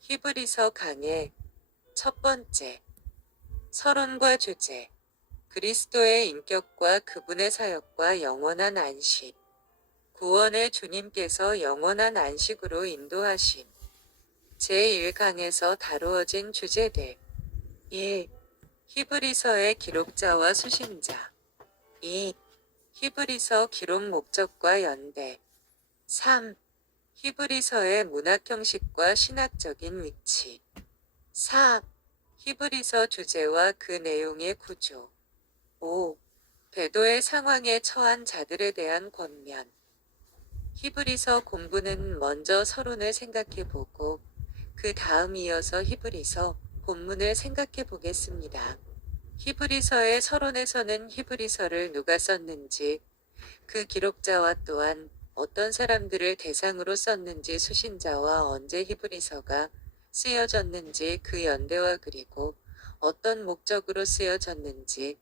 히브리서 강의 첫 번째, 서론과 주제, 그리스도의 인격과 그분의 사역과 영원한 안식, 구원의 주님께서 영원한 안식으로 인도하심, 제1강에서 다루어진 주제들. 1. 히브리서의 기록자와 수신자. 2. 히브리서 기록 목적과 연대. 3. 히브리서의 문학 형식과 신학적인 위치. 4. 히브리서 주제와 그 내용의 구조. 5. 배도의 상황에 처한 자들에 대한 권면. 히브리서 공부는 먼저 서론을 생각해보고 그 다음 이어서 히브리서 본문을 생각해보겠습니다. 히브리서의 서론에서는 히브리서를 누가 썼는지, 그 기록자와 또한 어떤 사람들을 대상으로 썼는지, 수신자와 언제 히브리서가 쓰여졌는지, 그 연대와 그리고 어떤 목적으로 쓰여졌는지,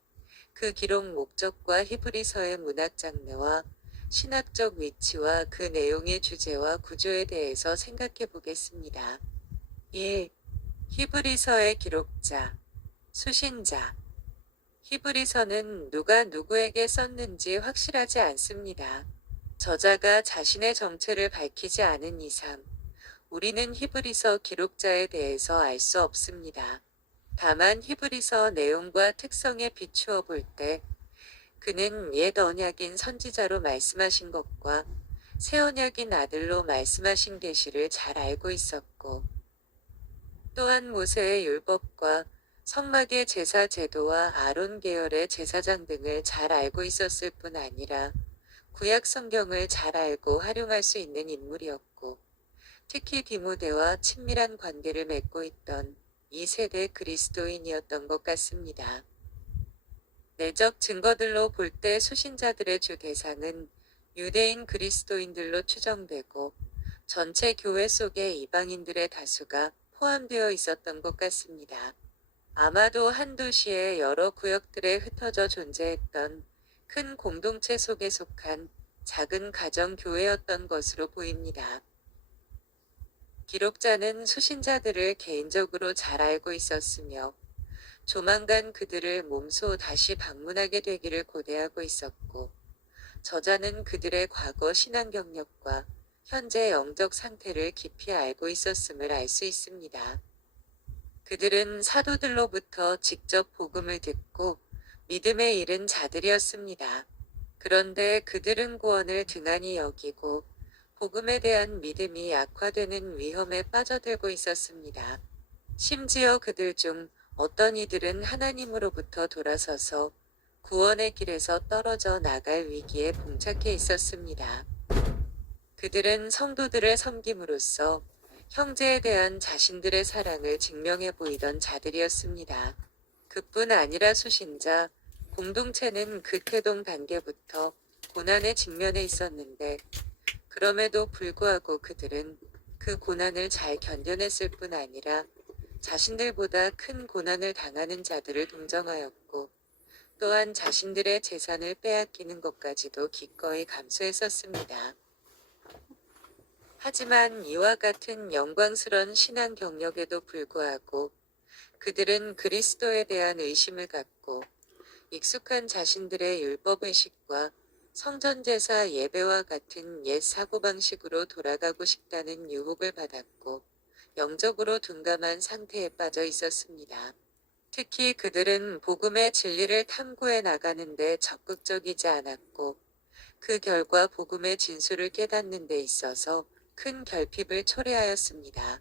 그 기록 목적과 히브리서의 문학 장르와 신학적 위치와 그 내용의 주제와 구조에 대해서 생각해 보겠습니다. 1. 히브리서의 기록자, 수신자. 히브리서는 누가 누구에게 썼는지 확실하지 않습니다. 저자가 자신의 정체를 밝히지 않은 이상 우리는 히브리서 기록자에 대해서 알 수 없습니다. 다만 히브리서 내용과 특성에 비추어 볼 때 그는 옛 언약인 선지자로 말씀하신 것과 새 언약인 아들로 말씀하신 계시를 잘 알고 있었고, 또한 모세의 율법과 성막의 제사 제도와 아론 계열의 제사장 등을 잘 알고 있었을 뿐 아니라 구약 성경을 잘 알고 활용할 수 있는 인물이었고, 특히 디모데와 친밀한 관계를 맺고 있던 2세대 그리스도인이었던 것 같습니다. 내적 증거들로 볼 때 수신자들의 주 대상은 유대인 그리스도인들로 추정되고 전체 교회 속에 이방인들의 다수가 포함되어 있었던 것 같습니다. 아마도 한 도시의 여러 구역들에 흩어져 존재했던 큰 공동체 속에 속한 작은 가정교회였던 것으로 보입니다. 기록자는 수신자들을 개인적으로 잘 알고 있었으며 조만간 그들을 몸소 다시 방문하게 되기를 고대하고 있었고, 저자는 그들의 과거 신앙 경력과 현재 영적 상태를 깊이 알고 있었음을 알 수 있습니다. 그들은 사도들로부터 직접 복음을 듣고 믿음에 이른 자들이었습니다. 그런데 그들은 구원을 등한히 여기고 복음에 대한 믿음이 약화되는 위험에 빠져들고 있었습니다. 심지어 그들 중 어떤 이들은 하나님으로부터 돌아서서 구원의 길에서 떨어져 나갈 위기에 봉착해 있었습니다. 그들은 성도들을 섬김으로써 형제에 대한 자신들의 사랑을 증명해 보이던 자들이었습니다. 그뿐 아니라 수신자, 공동체는 그 태동 단계부터 고난에 직면해 있었는데, 그럼에도 불구하고 그들은 그 고난을 잘 견뎌냈을 뿐 아니라 자신들보다 큰 고난을 당하는 자들을 동정하였고, 또한 자신들의 재산을 빼앗기는 것까지도 기꺼이 감수했었습니다. 하지만 이와 같은 영광스런 신앙 경력에도 불구하고 그들은 그리스도에 대한 의심을 갖고 익숙한 자신들의 율법의식과 성전제사 예배와 같은 옛 사고방식으로 돌아가고 싶다는 유혹을 받았고 영적으로 둔감한 상태에 빠져 있었습니다. 특히 그들은 복음의 진리를 탐구해 나가는 데 적극적이지 않았고 그 결과 복음의 진수를 깨닫는 데 있어서 큰 결핍을 초래하였습니다.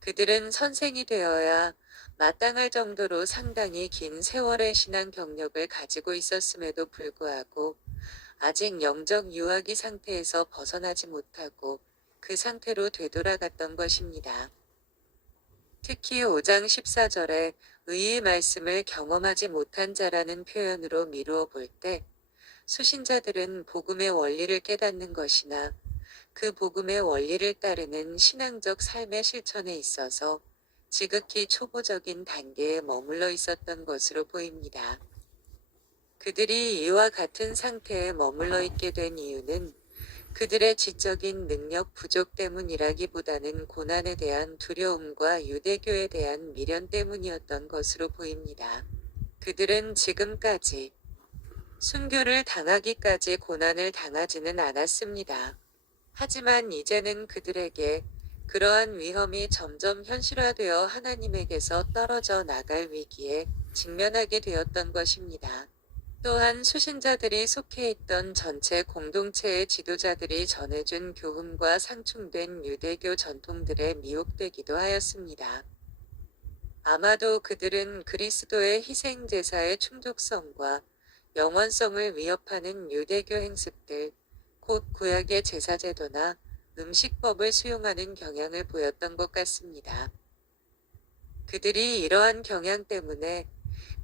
그들은 선생이 되어야 마땅할 정도로 상당히 긴 세월의 신앙 경력을 가지고 있었음에도 불구하고 아직 영적 유아기 상태에서 벗어나지 못하고 그 상태로 되돌아갔던 것입니다. 특히 5장 14절에 의의 말씀을 경험하지 못한 자라는 표현으로 미루어 볼 때 수신자들은 복음의 원리를 깨닫는 것이나 그 복음의 원리를 따르는 신앙적 삶의 실천에 있어서 지극히 초보적인 단계에 머물러 있었던 것으로 보입니다. 그들이 이와 같은 상태에 머물러 있게 된 이유는 그들의 지적인 능력 부족 때문이라기보다는 고난에 대한 두려움과 유대교에 대한 미련 때문이었던 것으로 보입니다. 그들은 지금까지 순교를 당하기까지 고난을 당하지는 않았습니다. 하지만 이제는 그들에게 그러한 위험이 점점 현실화되어 하나님에게서 떨어져 나갈 위기에 직면하게 되었던 것입니다. 또한 수신자들이 속해 있던 전체 공동체의 지도자들이 전해준 교훈과 상충된 유대교 전통들에 미혹되기도 하였습니다. 아마도 그들은 그리스도의 희생제사의 충족성과 영원성을 위협하는 유대교 행습들, 곧 구약의 제사제도나 음식법을 수용하는 경향을 보였던 것 같습니다. 그들이 이러한 경향 때문에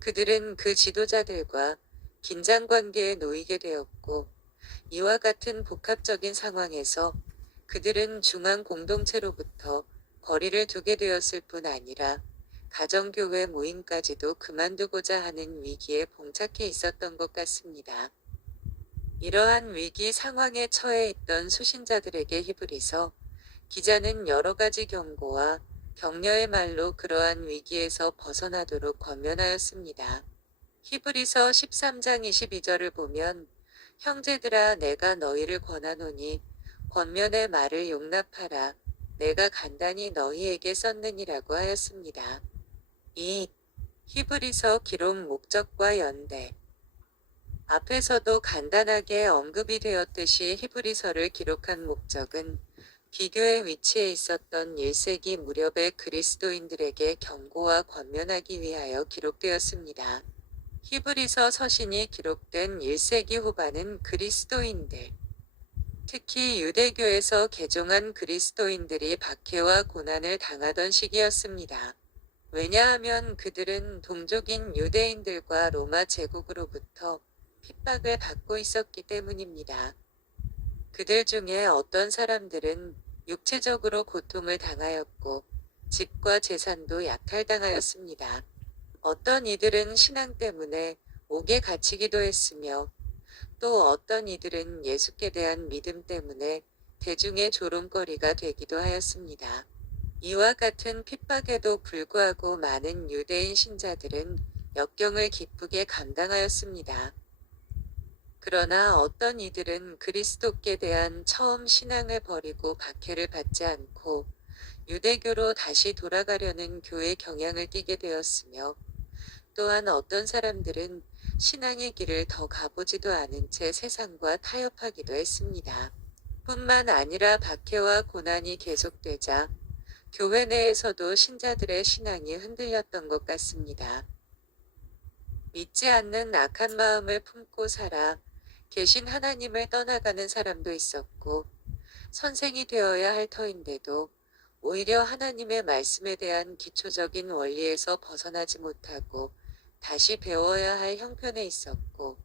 그들은 그 지도자들과 긴장 관계에 놓이게 되었고, 이와 같은 복합적인 상황에서 그들은 중앙 공동체로부터 거리를 두게 되었을 뿐 아니라 가정교회 모임까지도 그만두고자 하는 위기에 봉착해 있었던 것 같습니다. 이러한 위기 상황에 처해 있던 수신자들에게 히브리서 기자는 여러 가지 경고와 격려의 말로 그러한 위기에서 벗어나도록 권면하였습니다. 히브리서 13장 22절을 보면 형제들아 내가 너희를 권하노니 권면의 말을 용납하라. 내가 간단히 너희에게 썼느니라고 하였습니다. 2. 히브리서 기록 목적과 연대. 앞에서도 간단하게 언급이 되었듯이 히브리서를 기록한 목적은 기교의 위치에 있었던 1세기 무렵의 그리스도인들에게 경고와 권면하기 위하여 기록되었습니다. 히브리서 서신이 기록된 1세기 후반은 그리스도인들, 특히 유대교에서 개종한 그리스도인들이 박해와 고난을 당하던 시기였습니다. 왜냐하면 그들은 동족인 유대인들과 로마 제국으로부터 핍박을 받고 있었기 때문입니다. 그들 중에 어떤 사람들은 육체적으로 고통을 당하였고 집과 재산도 약탈당하였습니다. 어떤 이들은 신앙 때문에 옥에 갇히기도 했으며 또 어떤 이들은 예수께 대한 믿음 때문에 대중의 조롱거리가 되기도 하였습니다. 이와 같은 핍박에도 불구하고 많은 유대인 신자들은 역경을 기쁘게 감당하였습니다. 그러나 어떤 이들은 그리스도께 대한 처음 신앙을 버리고 박해를 받지 않고 유대교로 다시 돌아가려는 교회 경향을 띠게 되었으며, 또한 어떤 사람들은 신앙의 길을 더 가보지도 않은 채 세상과 타협하기도 했습니다. 뿐만 아니라 박해와 고난이 계속되자 교회 내에서도 신자들의 신앙이 흔들렸던 것 같습니다. 믿지 않는 악한 마음을 품고 살아 계신 하나님을 떠나가는 사람도 있었고, 선생이 되어야 할 터인데도 오히려 하나님의 말씀에 대한 기초적인 원리에서 벗어나지 못하고 다시 배워야 할 형편에 있었고,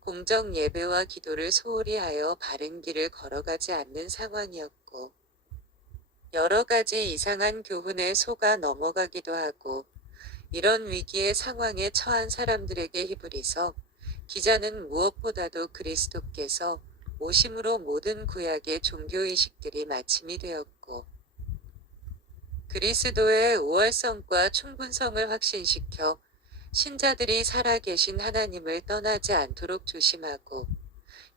공적 예배와 기도를 소홀히 하여 바른 길을 걸어가지 않는 상황이었고, 여러 가지 이상한 교훈에 속아 넘어가기도 하고, 이런 위기의 상황에 처한 사람들에게 히브리서 기자는 무엇보다도 그리스도께서 오심으로 모든 구약의 종교의식들이 마침이 되었고, 그리스도의 우월성과 충분성을 확신시켜 신자들이 살아계신 하나님을 떠나지 않도록 조심하고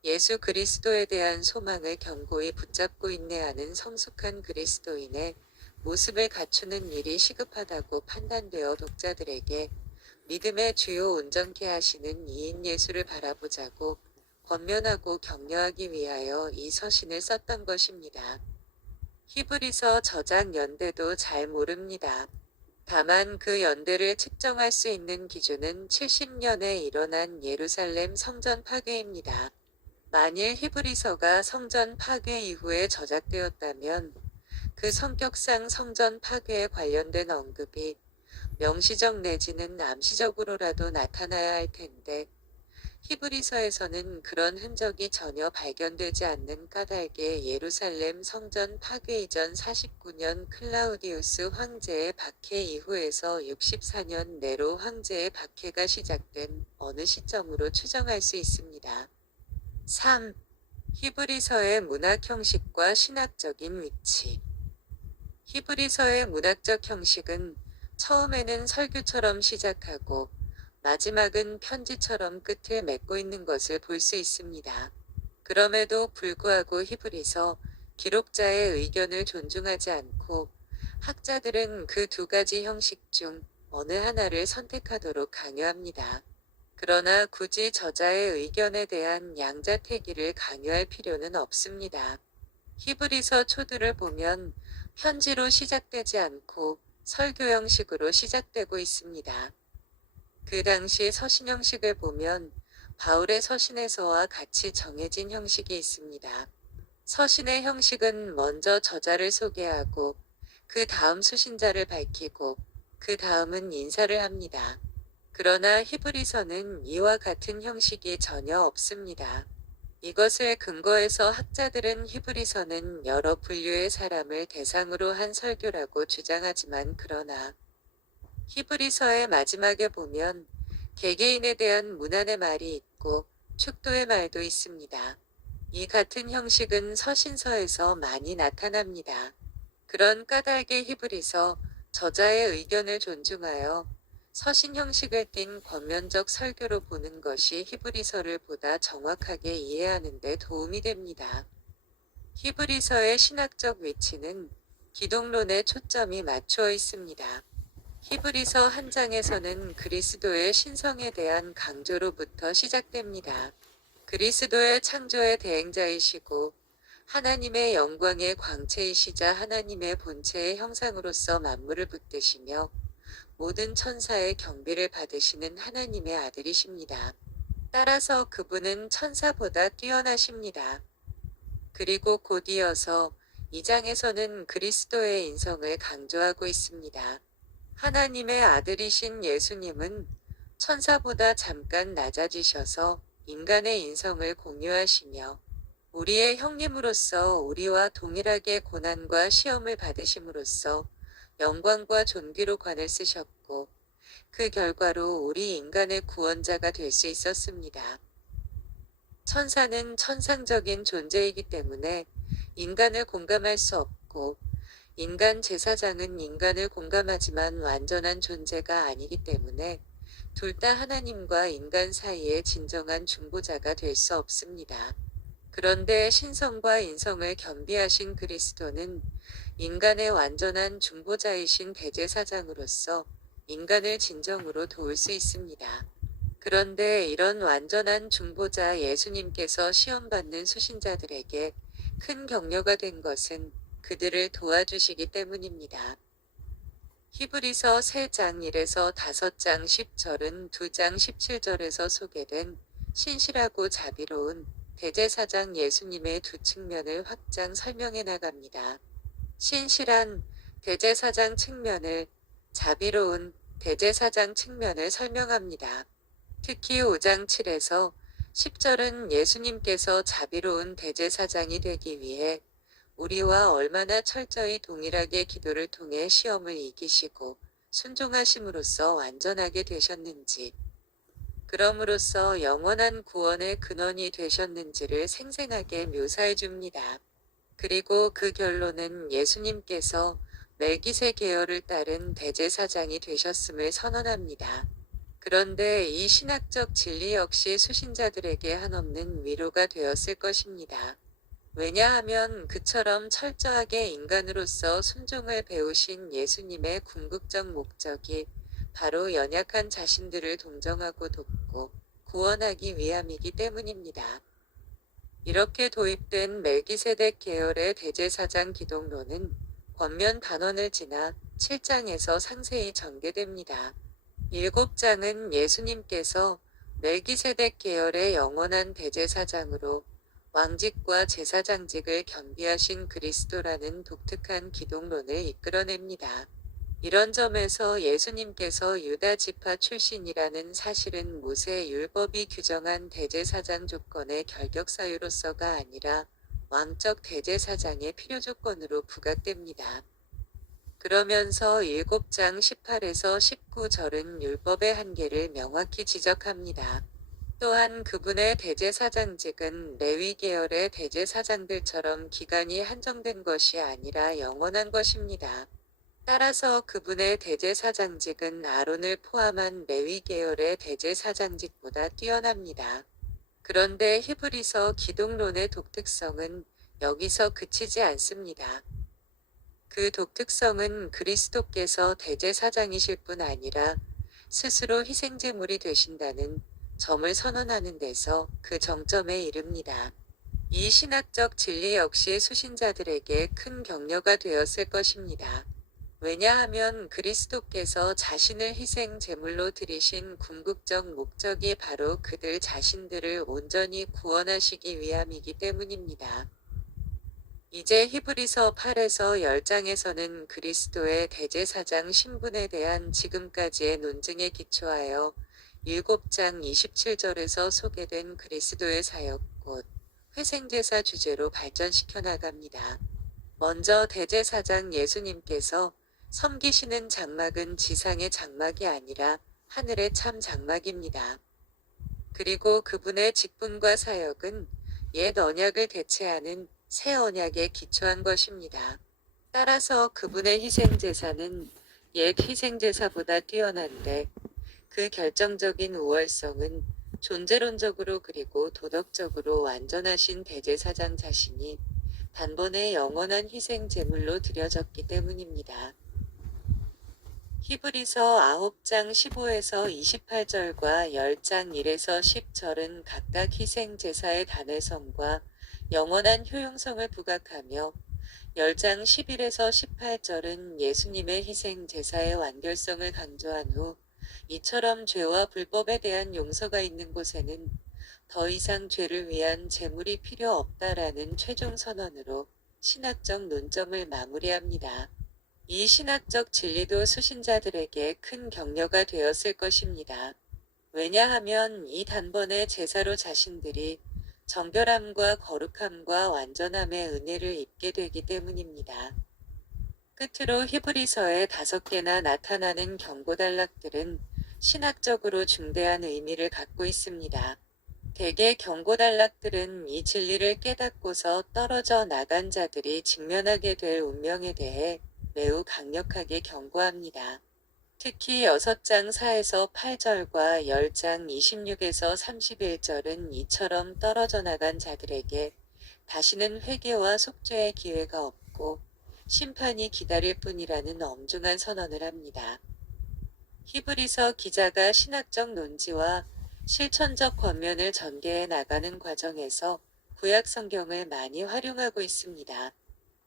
예수 그리스도에 대한 소망을 견고히 붙잡고 인내하는 성숙한 그리스도인의 모습을 갖추는 일이 시급하다고 판단되어 독자들에게 믿음의 주요 온전케 하시는 이인 예수를 바라보자고 권면하고 격려하기 위하여 이 서신을 썼던 것입니다. 히브리서 저작 연대도 잘 모릅니다. 다만 그 연대를 측정할 수 있는 기준은 70년에 일어난 예루살렘 성전 파괴입니다. 만일 히브리서가 성전 파괴 이후에 저작되었다면 그 성격상 성전 파괴에 관련된 언급이 명시적 내지는 암시적으로라도 나타나야 할 텐데, 히브리서에서는 그런 흔적이 전혀 발견되지 않는 까닭에 예루살렘 성전 파괴 이전 49년 클라우디우스 황제의 박해 이후에서 64년 네로 황제의 박해가 시작된 어느 시점으로 추정할 수 있습니다. 3. 히브리서의 문학 형식과 신학적인 위치. 히브리서의 문학적 형식은 처음에는 설교처럼 시작하고 마지막은 편지처럼 끝을 맺고 있는 것을 볼 수 있습니다. 그럼에도 불구하고 히브리서 기록자의 의견을 존중하지 않고 학자들은 그 두 가지 형식 중 어느 하나를 선택하도록 강요합니다. 그러나 굳이 저자의 의견에 대한 양자택일을 강요할 필요는 없습니다. 히브리서 초들을 보면 편지로 시작되지 않고 설교 형식으로 시작되고 있습니다. 그 당시 서신 형식을 보면 바울의 서신에서와 같이 정해진 형식이 있습니다. 서신의 형식은 먼저 저자를 소개하고 그 다음 수신자를 밝히고 그 다음은 인사를 합니다. 그러나 히브리서는 이와 같은 형식이 전혀 없습니다. 이것을 근거해서 학자들은 히브리서는 여러 분류의 사람을 대상으로 한 설교라고 주장하지만 그러나 히브리서의 마지막에 보면 개개인에 대한 문안의 말이 있고 축도의 말도 있습니다. 이 같은 형식은 서신서에서 많이 나타납니다. 그런 까닭의 히브리서 저자의 의견을 존중하여 서신 형식을 띤 권면적 설교로 보는 것이 히브리서를 보다 정확하게 이해하는 데 도움이 됩니다. 히브리서의 신학적 위치는 기독론에 초점이 맞추어 있습니다. 히브리서 한 장에서는 그리스도의 신성에 대한 강조로부터 시작됩니다. 그리스도의 창조의 대행자이시고 하나님의 영광의 광채이시자 하나님의 본체의 형상으로서 만물을 붙드시며 모든 천사의 경비를 받으시는 하나님의 아들이십니다. 따라서 그분은 천사보다 뛰어나십니다. 그리고 곧 이어서 2장에서는 그리스도의 인성을 강조하고 있습니다. 하나님의 아들이신 예수님은 천사보다 잠깐 낮아지셔서 인간의 인성을 공유하시며 우리의 형님으로서 우리와 동일하게 고난과 시험을 받으심으로써 영광과 존귀로 관을 쓰셨고 그 결과로 우리 인간의 구원자가 될 수 있었습니다. 천사는 천상적인 존재이기 때문에 인간을 공감할 수 없고 인간 제사장은 인간을 공감하지만 완전한 존재가 아니기 때문에 둘 다 하나님과 인간 사이의 진정한 중보자가 될 수 없습니다. 그런데 신성과 인성을 겸비하신 그리스도는 인간의 완전한 중보자이신 대제사장으로서 인간을 진정으로 도울 수 있습니다. 그런데 이런 완전한 중보자 예수님께서 시험받는 수신자들에게 큰 격려가 된 것은 그들을 도와주시기 때문입니다. 히브리서 3장 1에서 5장 10절은 2장 17절에서 소개된 신실하고 자비로운 대제사장 예수님의 두 측면을 확장 설명해 나갑니다. 신실한 대제사장 측면을, 자비로운 대제사장 측면을 설명합니다. 특히 5장 7에서 10절은 예수님께서 자비로운 대제사장이 되기 위해 우리와 얼마나 철저히 동일하게 기도를 통해 시험을 이기시고 순종하심으로써 완전하게 되셨는지, 그럼으로써 영원한 구원의 근원이 되셨는지를 생생하게 묘사해 줍니다. 그리고 그 결론은 예수님께서 멜기세 계열을 따른 대제사장이 되셨음을 선언합니다. 그런데 이 신학적 진리 역시 수신자들에게 한없는 위로가 되었을 것입니다. 왜냐하면 그처럼 철저하게 인간으로서 순종을 배우신 예수님의 궁극적 목적이 바로 연약한 자신들을 동정하고 돕고 구원하기 위함이기 때문입니다. 이렇게 도입된 멜기세덱 계열의 대제사장 기독론은 권면 단원을 지나 7장에서 상세히 전개됩니다. 7장은 예수님께서 멜기세덱 계열의 영원한 대제사장으로 왕직과 제사장직을 겸비하신 그리스도라는 독특한 기독론을 이끌어냅니다. 이런 점에서 예수님께서 유다 지파 출신이라는 사실은 모세 율법이 규정한 대제사장 조건의 결격 사유로서가 아니라 왕적 대제사장의 필요 조건으로 부각됩니다. 그러면서 7장 18에서 19절은 율법의 한계를 명확히 지적합니다. 또한 그분의 대제사장직은 레위 계열의 대제사장들처럼 기간이 한정된 것이 아니라 영원한 것입니다. 따라서 그분의 대제사장직은 아론을 포함한 레위 계열의 대제사장직보다 뛰어납니다. 그런데 히브리서 기독론의 독특성은 여기서 그치지 않습니다. 그 독특성은 그리스도께서 대제사장이실 뿐 아니라 스스로 희생제물이 되신다는 점을 선언하는 데서 그 정점에 이릅니다. 이 신학적 진리 역시 수신자들에게 큰 격려가 되었을 것입니다. 왜냐하면 그리스도께서 자신을 희생 제물로 드리신 궁극적 목적이 바로 그들 자신들을 온전히 구원하시기 위함이기 때문입니다. 이제 히브리서 8에서 10장에서는 그리스도의 대제사장 신분에 대한 지금까지의 논증에 기초하여 7장 27절에서 소개된 그리스도의 사역 곧 회생제사 주제로 발전시켜 나갑니다. 먼저 대제사장 예수님께서 섬기시는 장막은 지상의 장막이 아니라 하늘의 참 장막입니다. 그리고 그분의 직분과 사역은 옛 언약을 대체하는 새 언약에 기초한 것입니다. 따라서 그분의 희생제사는 옛 희생제사보다 뛰어난데 그 결정적인 우월성은 존재론적으로 그리고 도덕적으로 완전하신 대제사장 자신이 단번에 영원한 희생 제물로 드려졌기 때문입니다. 히브리서 9장 15에서 28절과 10장 1에서 10절은 각각 희생 제사의 단회성과 영원한 효용성을 부각하며 10장 11에서 18절은 예수님의 희생 제사의 완결성을 강조한 후 이처럼 죄와 불법에 대한 용서가 있는 곳에는 더 이상 죄를 위한 제물이 필요 없다라는 최종 선언으로 신학적 논점을 마무리합니다. 이 신학적 진리도 수신자들에게 큰 격려가 되었을 것입니다. 왜냐하면 이 단번에 제사로 자신들이 정결함과 거룩함과 완전함의 은혜를 입게 되기 때문입니다. 끝으로 히브리서의 5개나 나타나는 경고단락들은 신학적으로 중대한 의미를 갖고 있습니다. 대개 경고단락들은 이 진리를 깨닫고서 떨어져 나간 자들이 직면하게 될 운명에 대해 매우 강력하게 경고합니다. 특히 6장 4에서 8절과 10장 26에서 31절은 이처럼 떨어져 나간 자들에게 다시는 회개와 속죄의 기회가 없고 심판이 기다릴 뿐이라는 엄중한 선언을 합니다. 히브리서 기자가 신학적 논지와 실천적 권면을 전개해 나가는 과정에서 구약 성경을 많이 활용하고 있습니다.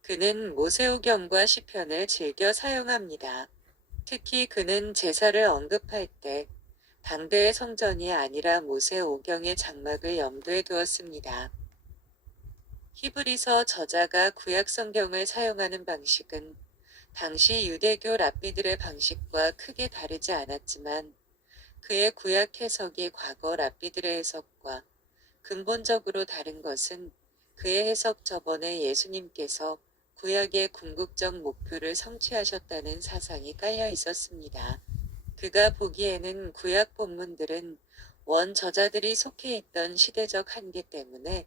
그는 모세오경과 시편을 즐겨 사용합니다. 특히 그는 제사를 언급할 때 당대의 성전이 아니라 모세오경의 장막을 염두에 두었습니다. 히브리서 저자가 구약 성경을 사용하는 방식은 당시 유대교 랍비들의 방식과 크게 다르지 않았지만 그의 구약 해석이 과거 랍비들의 해석과 근본적으로 다른 것은 그의 해석 저번에 예수님께서 구약의 궁극적 목표를 성취하셨다는 사상이 깔려 있었습니다. 그가 보기에는 구약 본문들은 원 저자들이 속해 있던 시대적 한계 때문에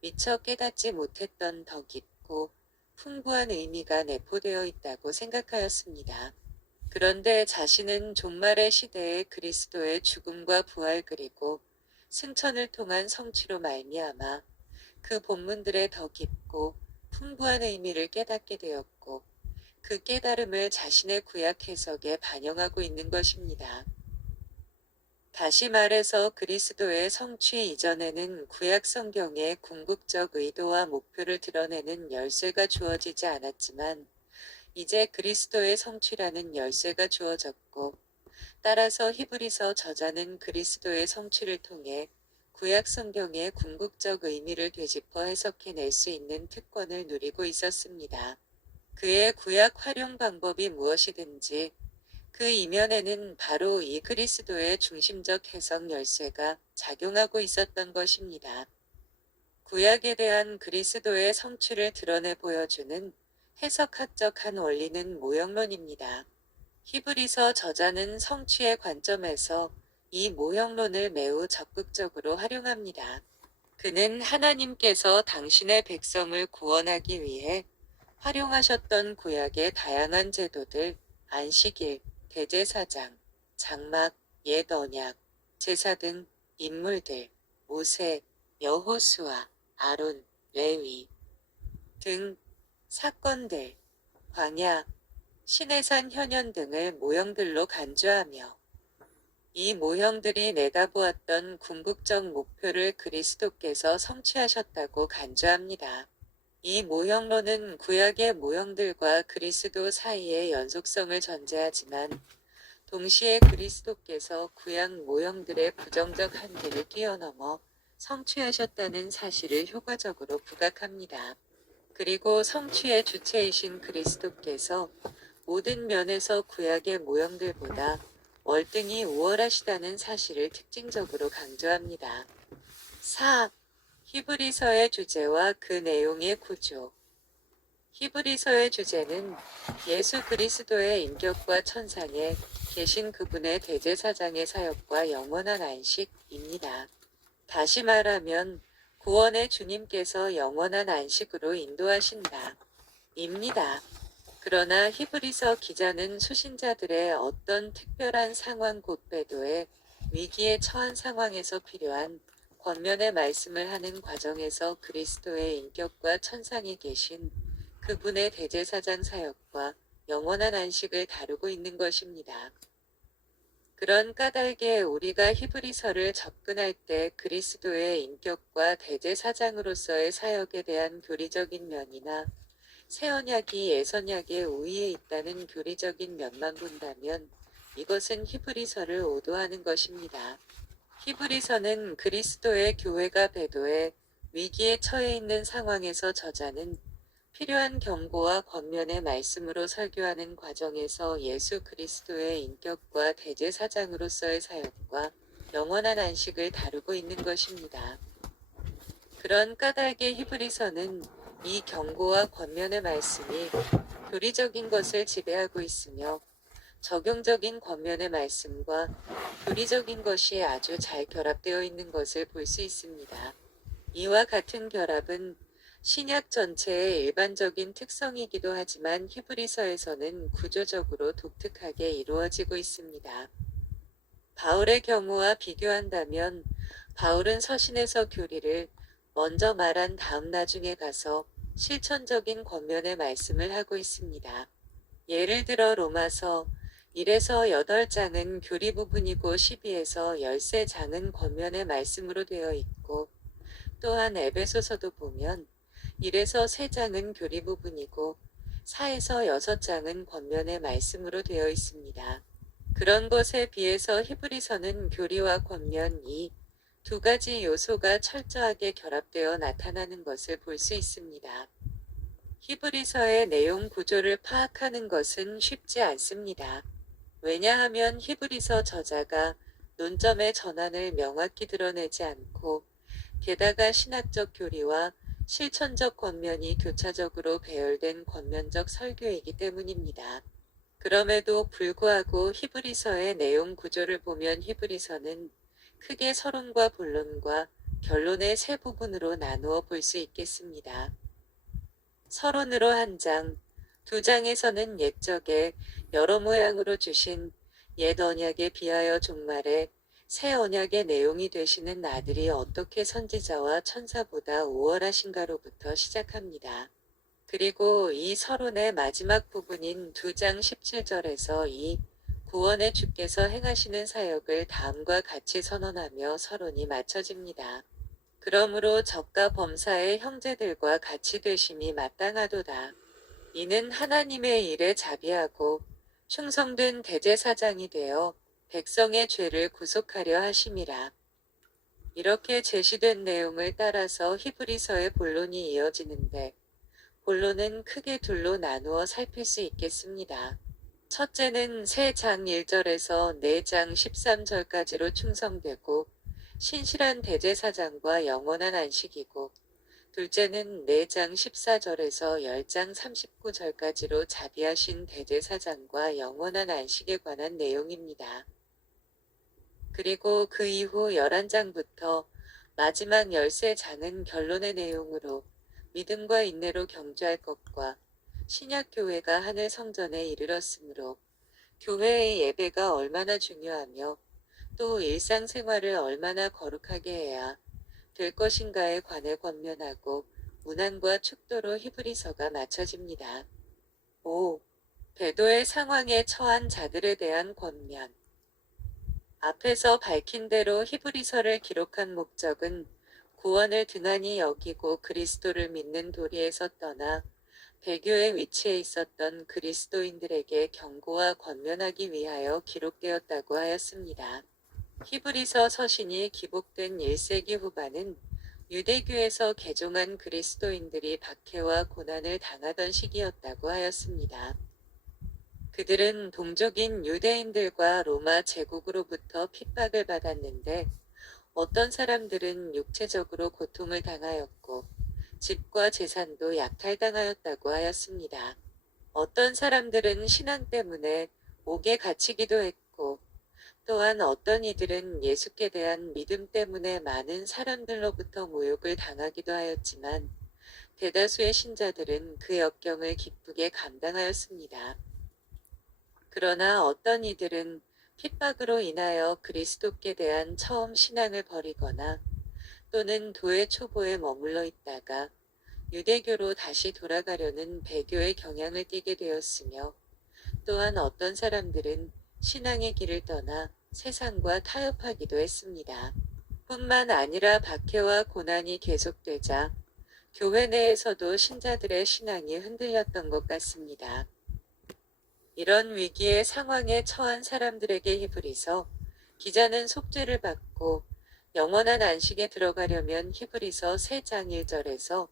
미처 깨닫지 못했던 더 깊고 풍부한 의미가 내포되어 있다고 생각하였습니다. 그런데 자신은 종말의 시대에 그리스도의 죽음과 부활 그리고 승천을 통한 성취로 말미암아 그 본문들의 더 깊고 풍부한 의미를 깨닫게 되었고 그 깨달음을 자신의 구약 해석에 반영하고 있는 것입니다. 다시 말해서 그리스도의 성취 이전에는 구약 성경의 궁극적 의도와 목표를 드러내는 열쇠가 주어지지 않았지만 이제 그리스도의 성취라는 열쇠가 주어졌고 따라서 히브리서 저자는 그리스도의 성취를 통해 구약 성경의 궁극적 의미를 되짚어 해석해낼 수 있는 특권을 누리고 있었습니다. 그의 구약 활용 방법이 무엇이든지 그 이면에는 바로 이 그리스도의 중심적 해석 열쇠가 작용하고 있었던 것입니다. 구약에 대한 그리스도의 성취를 드러내 보여주는 해석학적 한 원리는 모형론입니다. 히브리서 저자는 성취의 관점에서 이 모형론을 매우 적극적으로 활용합니다. 그는 하나님께서 당신의 백성을 구원하기 위해 활용하셨던 구약의 다양한 제도들, 안식일, 대제사장, 장막, 옛 언약, 제사 등 인물들, 모세, 여호수아, 아론, 레위 등 사건들, 광야, 시내산 현현 등을 모형들로 간주하며 이 모형들이 내다보았던 궁극적 목표를 그리스도께서 성취하셨다고 간주합니다. 이 모형론은 구약의 모형들과 그리스도 사이의 연속성을 전제하지만 동시에 그리스도께서 구약 모형들의 부정적 한계를 뛰어넘어 성취하셨다는 사실을 효과적으로 부각합니다. 그리고 성취의 주체이신 그리스도께서 모든 면에서 구약의 모형들보다 월등히 우월하시다는 사실을 특징적으로 강조합니다. 4. 히브리서의 주제와 그 내용의 구조. 히브리서의 주제는 예수 그리스도의 인격과 천상에 계신 그분의 대제사장의 사역과 영원한 안식입니다. 다시 말하면 구원의 주님께서 영원한 안식으로 인도하신다. 입니다. 그러나 히브리서 기자는 수신자들의 어떤 특별한 상황 곧 배도의 위기에 처한 상황에서 필요한 권면의 말씀을 하는 과정에서 그리스도의 인격과 천상에 계신 그분의 대제사장 사역과 영원한 안식을 다루고 있는 것입니다. 그런 까닭에 우리가 히브리서를 접근할 때 그리스도의 인격과 대제사장으로서의 사역에 대한 교리적인 면이나 새언약이 예선약의 우위에 있다는 교리적인 면만 본다면 이것은 히브리서를 오도하는 것입니다. 히브리서는 그리스도의 교회가 배도의 위기에 처해 있는 상황에서 저자는 필요한 경고와 권면의 말씀으로 설교하는 과정에서 예수 그리스도의 인격과 대제사장으로서의 사역과 영원한 안식을 다루고 있는 것입니다. 그런 까닭에 히브리서는 이 경고와 권면의 말씀이 교리적인 것을 지배하고 있으며 적용적인 권면의 말씀과 교리적인 것이 아주 잘 결합되어 있는 것을 볼 수 있습니다. 이와 같은 결합은 신약 전체의 일반적인 특성이기도 하지만 히브리서에서는 구조적으로 독특하게 이루어지고 있습니다. 바울의 경우와 비교한다면 바울은 서신에서 교리를 먼저 말한 다음 나중에 가서 실천적인 권면의 말씀을 하고 있습니다. 예를 들어 로마서 1에서 8장은 교리 부분이고 12에서 13장은 권면의 말씀으로 되어 있고 또한 에베소서도 보면 1에서 3장은 교리 부분이고 4에서 6장은 권면의 말씀으로 되어 있습니다. 그런 것에 비해서 히브리서는 교리와 권면 이 두 가지 요소가 철저하게 결합되어 나타나는 것을 볼 수 있습니다. 히브리서의 내용 구조를 파악하는 것은 쉽지 않습니다. 왜냐하면 히브리서 저자가 논점의 전환을 명확히 드러내지 않고 게다가 신학적 교리와 실천적 권면이 교차적으로 배열된 권면적 설교이기 때문입니다. 그럼에도 불구하고 히브리서의 내용 구조를 보면 히브리서는 크게 서론과 본론과 결론의 세 부분으로 나누어 볼 수 있겠습니다. 서론으로 한 장, 두 장에서는 옛적에 여러 모양으로 주신 옛 언약에 비하여 종말에 새 언약의 내용이 되시는 아들이 어떻게 선지자와 천사보다 우월하신가로부터 시작합니다. 그리고 이 서론의 마지막 부분인 2장 17절에서 이 구원의 주께서 행하시는 사역을 다음과 같이 선언하며 서론이 마쳐집니다. 그러므로 적과 범사의 형제들과 같이 되심이 마땅하도다. 이는 하나님의 일에 자비하고 충성된 대제사장이 되어 백성의 죄를 구속하려 하심이라. 이렇게 제시된 내용을 따라서 히브리서의 본론이 이어지는데 본론은 크게 둘로 나누어 살필 수 있겠습니다. 첫째는 새 장 1절에서 4장 13절까지로 충성되고 신실한 대제사장과 영원한 안식이고 둘째는 4장 14절에서 10장 39절까지로 자비하신 대제사장과 영원한 안식에 관한 내용입니다. 그리고 그 이후 11장부터 마지막 13장은 결론의 내용으로 믿음과 인내로 경주할 것과 신약 교회가 하늘 성전에 이르렀으므로 교회의 예배가 얼마나 중요하며 또 일상생활을 얼마나 거룩하게 해야 될 것인가에 관해 권면하고 문안과 축도로 히브리서가 마쳐집니다. 5. 배도의 상황에 처한 자들에 대한 권면. 앞에서 밝힌 대로 히브리서를 기록한 목적은 구원을 등한히 여기고 그리스도를 믿는 도리에서 떠나 배교의 위치에 있었던 그리스도인들에게 경고와 권면하기 위하여 기록되었다고 하였습니다. 히브리서 서신이 기복된 1세기 후반은 유대교에서 개종한 그리스도인들이 박해와 고난을 당하던 시기였다고 하였습니다. 그들은 동족인 유대인들과 로마 제국으로부터 핍박을 받았는데 어떤 사람들은 육체적으로 고통을 당하였고 집과 재산도 약탈당하였다고 하였습니다. 어떤 사람들은 신앙 때문에 옥에 갇히기도 했고 또한 어떤 이들은 예수께 대한 믿음 때문에 많은 사람들로부터 모욕을 당하기도 하였지만 대다수의 신자들은 그 역경을 기쁘게 감당하였습니다. 그러나 어떤 이들은 핍박으로 인하여 그리스도께 대한 처음 신앙을 버리거나 또는 도의 초보에 머물러 있다가 유대교로 다시 돌아가려는 배교의 경향을 띠게 되었으며 또한 어떤 사람들은 신앙의 길을 떠나 세상과 타협하기도 했습니다. 뿐만 아니라 박해와 고난이 계속되자 교회 내에서도 신자들의 신앙이 흔들렸던 것 같습니다. 이런 위기의 상황에 처한 사람들에게 히브리서 기자는 속죄를 받고 영원한 안식에 들어가려면 히브리서 3장 1절에서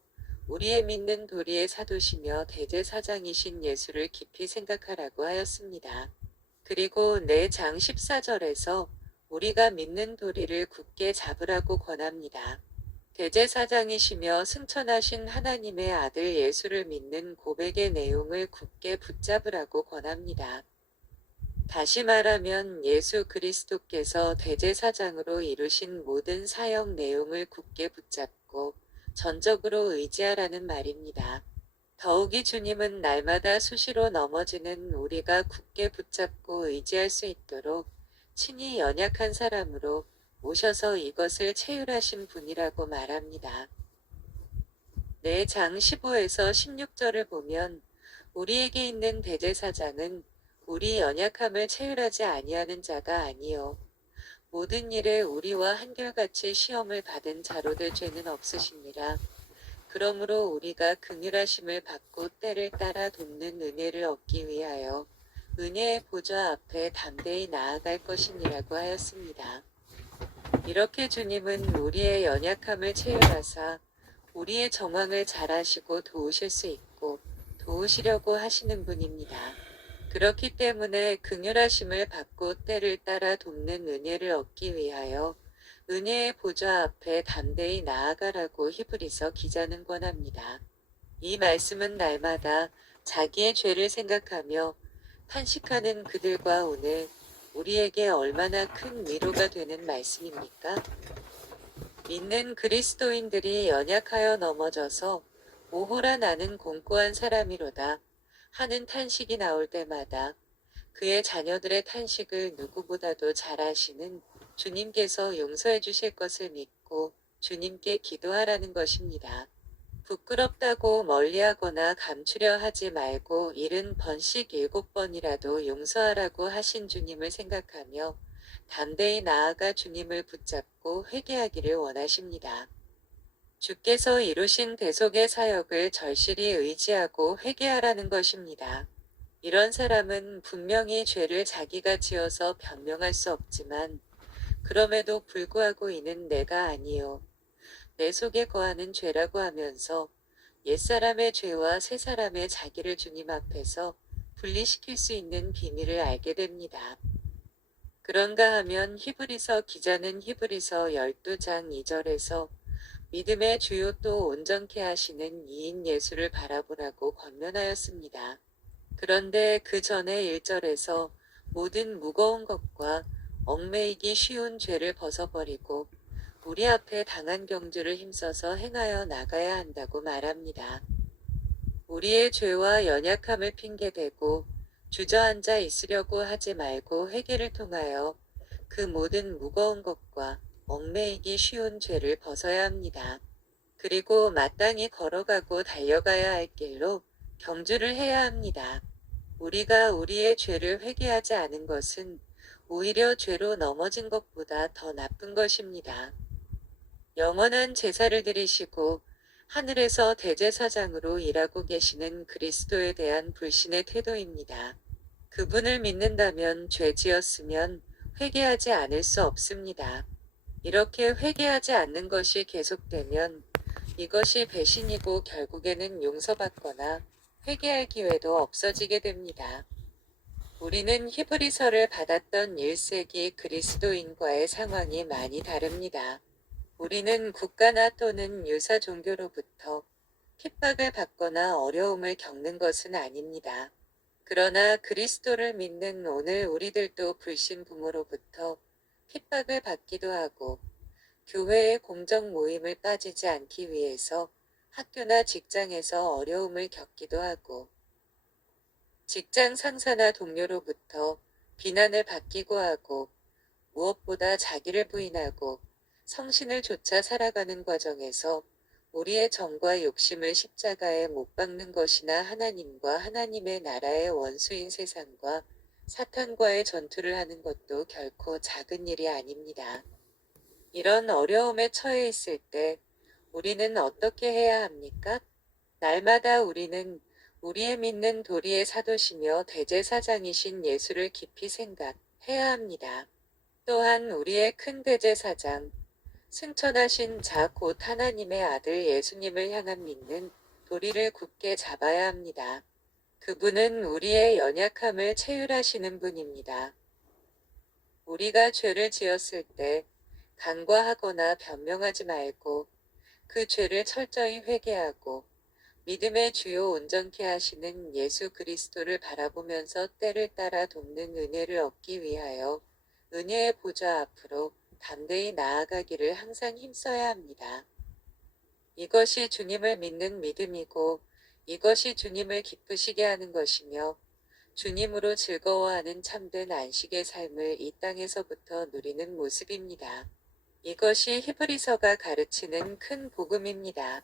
우리의 믿는 도리의 사도시며 대제사장이신 예수를 깊이 생각하라고 하였습니다. 그리고 4장 14절에서 우리가 믿는 도리를 굳게 잡으라고 권합니다. 대제사장이시며 승천하신 하나님의 아들 예수를 믿는 고백의 내용을 굳게 붙잡으라고 권합니다. 다시 말하면 예수 그리스도께서 대제사장으로 이루신 모든 사역 내용을 굳게 붙잡고 전적으로 의지하라는 말입니다. 더욱이 주님은 날마다 수시로 넘어지는 우리가 굳게 붙잡고 의지할 수 있도록 친히 연약한 사람으로 오셔서 이것을 체휼하신 분이라고 말합니다. 4장 15에서 16절을 보면 우리에게 있는 대제사장은 우리 연약함을 체휼하지 아니하는 자가 아니요 모든 일에 우리와 한결같이 시험을 받은 자로 될 죄는 없으시니라. 그러므로 우리가 긍휼하심을 받고 때를 따라 돕는 은혜를 얻기 위하여 은혜의 보좌 앞에 담대히 나아갈 것이니라고 하였습니다. 이렇게 주님은 우리의 연약함을 체휼하사 우리의 정황을 잘 아시고 도우실 수 있고 도우시려고 하시는 분입니다. 그렇기 때문에 긍휼하심을 받고 때를 따라 돕는 은혜를 얻기 위하여 은혜의 보좌 앞에 담대히 나아가라고 히브리서 기자는 권합니다. 이 말씀은 날마다 자기의 죄를 생각하며 탄식하는 그들과 오늘 우리에게 얼마나 큰 위로가 되는 말씀입니까? 믿는 그리스도인들이 연약하여 넘어져서 오호라 나는 공고한 사람이로다 하는 탄식이 나올 때마다 그의 자녀들의 탄식을 누구보다도 잘 아시는 주님께서 용서해 주실 것을 믿고 주님께 기도하라는 것입니다. 부끄럽다고 멀리하거나 감추려 하지 말고 70번씩 7번이라도 용서하라고 하신 주님을 생각하며 담대히 나아가 주님을 붙잡고 회개하기를 원하십니다. 주께서 이루신 대속의 사역을 절실히 의지하고 회개하라는 것입니다. 이런 사람은 분명히 죄를 자기가 지어서 변명할 수 없지만 그럼에도 불구하고 이는 내가 아니요 내 속에 거하는 죄라고 하면서 옛사람의 죄와 새사람의 자기를 주님 앞에서 분리시킬 수 있는 비밀을 알게 됩니다. 그런가 하면 히브리서 기자는 히브리서 12장 2절에서 믿음의 주요 또 온전케 하시는 이인 예수를 바라보라고 권면하였습니다. 그런데 그 전에 1절에서 모든 무거운 것과 얽매이기 쉬운 죄를 벗어버리고 우리 앞에 당한 경주를 힘써서 행하여 나가야 한다고 말합니다. 우리의 죄와 연약함을 핑계대고 주저앉아 있으려고 하지 말고 회개를 통하여 그 모든 무거운 것과 얽매이기 쉬운 죄를 벗어야 합니다. 그리고 마땅히 걸어가고 달려가야 할 길로 경주를 해야 합니다. 우리가 우리의 죄를 회개하지 않은 것은 오히려 죄로 넘어진 것보다 더 나쁜 것입니다. 영원한 제사를 드리시고 하늘에서 대제사장으로 일하고 계시는 그리스도에 대한 불신의 태도입니다. 그분을 믿는다면 죄 지었으면 회개하지 않을 수 없습니다. 이렇게 회개하지 않는 것이 계속되면 이것이 배신이고 결국에는 용서받거나 회개할 기회도 없어지게 됩니다. 우리는 히브리서를 받았던 1세기 그리스도인과의 상황이 많이 다릅니다. 우리는 국가나 또는 유사 종교로부터 핍박을 받거나 어려움을 겪는 것은 아닙니다. 그러나 그리스도를 믿는 오늘 우리들도 불신 부모로부터 핍박을 받기도 하고 교회의 공적 모임을 빠지지 않기 위해서 학교나 직장에서 어려움을 겪기도 하고 직장 상사나 동료로부터 비난을 받기도 하고 무엇보다 자기를 부인하고 성신을 좇아 살아가는 과정에서 우리의 정과 욕심을 십자가에 못 박는 것이나 하나님과 하나님의 나라의 원수인 세상과 사탄과의 전투를 하는 것도 결코 작은 일이 아닙니다. 이런 어려움에 처해 있을 때 우리는 어떻게 해야 합니까? 날마다 우리는 우리의 믿는 도리의 사도시며 대제사장이신 예수를 깊이 생각해야 합니다. 또한 우리의 큰 대제사장, 승천하신 자 곧 하나님의 아들 예수님을 향한 믿는 도리를 굳게 잡아야 합니다. 그분은 우리의 연약함을 체휼하시는 분입니다. 우리가 죄를 지었을 때 간과하거나 변명하지 말고 그 죄를 철저히 회개하고 믿음의 주요 온전케 하시는 예수 그리스도를 바라보면서 때를 따라 돕는 은혜를 얻기 위하여 은혜의 보좌 앞으로 담대히 나아가기를 항상 힘써야 합니다. 이것이 주님을 믿는 믿음이고 이것이 주님을 기쁘시게 하는 것이며 주님으로 즐거워하는 참된 안식의 삶을 이 땅에서부터 누리는 모습입니다. 이것이 히브리서가 가르치는 큰 복음입니다.